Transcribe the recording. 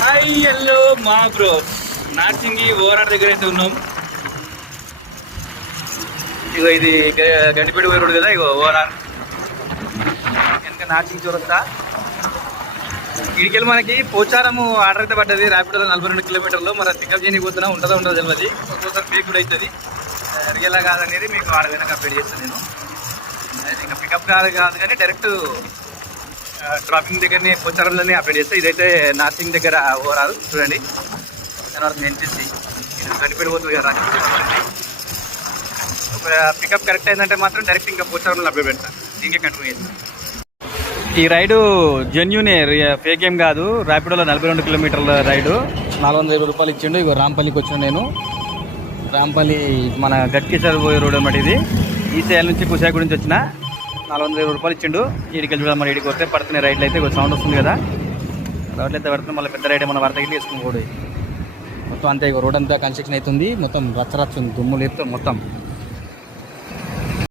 Hi hello మా bros Narsingi ఓవరాడ్ దగ్గర అయితే ఉన్నాం. ఇగో ఇది గండిపేట పోయే రోడ్ కదా. ఇగో ఓవరాడ్ వెనక నార్సింగ్ చూరొస్తా. ఇడికెళ్ళి మనకి పోచారము ఆర్డర్ అయితే పడ్డది. ర్యాపిడోలో 42 కిలోమీటర్లు. మరి పికప్ చేయడానికి పోతున్నా ఉంటుందో ఉండదో తెలియదు. ఒక్కోసారి ఫేక్ కూడా అవుతుంది. రియల్గా కాదనేది మీకు ఆడ విధంగా అప్డేట్ చేస్తాను నేను. ఇంకా పికప్ కాదు కానీ డైరెక్ట్ డ్రాపింగ్ దగ్గరనే పోచారంలోనే అప్డేట్ చేస్తాను. ఇదైతే నార్సింగ్ దగ్గర ఓవరాల్ చూడండి. దాని ఎన్పిసి ఇది గడిపెడి పోతుంది కదా. పికప్ కరెక్ట్ అయిందంటే మాత్రం డైరెక్ట్ ఇంకా పోచారంలో అప్డేట్ పెడతాను. ఇంకే కంటిన్యూ చేస్తాను. ఈ రైడు జెన్యూనే, ఫేక్ ఏం కాదు. ర్యాపిడోలో 42 కిలోమీటర్ల రైడు 450 రూపాయలు ఇచ్చిండు. ఇగో రాంపల్లికి వచ్చిన నేను. రాంపల్లి మన గట్కేసర్ పోయే రోడ్ అనమాట ఇది. ఈ సైడ్ నుంచి కుషాయి నుంచి వచ్చిన 450 రూపాయలు ఇచ్చిండు. ఇడికి వెళ్ళి మరి ఇడికి వస్తే పడుతున్నాయి రైడ్లు అయితే. సౌండ్ వస్తుంది కదా, రోడ్లు అయితే పడుతుంది. మళ్ళీ పెద్ద రైడ్ మన వరదకి వేసుకుని కూడా మొత్తం అంతే. రోడ్ అంతా కన్స్ట్రక్షన్ అవుతుంది. మొత్తం రచ్చ ఉంది, దుమ్ము లేదు మొత్తం.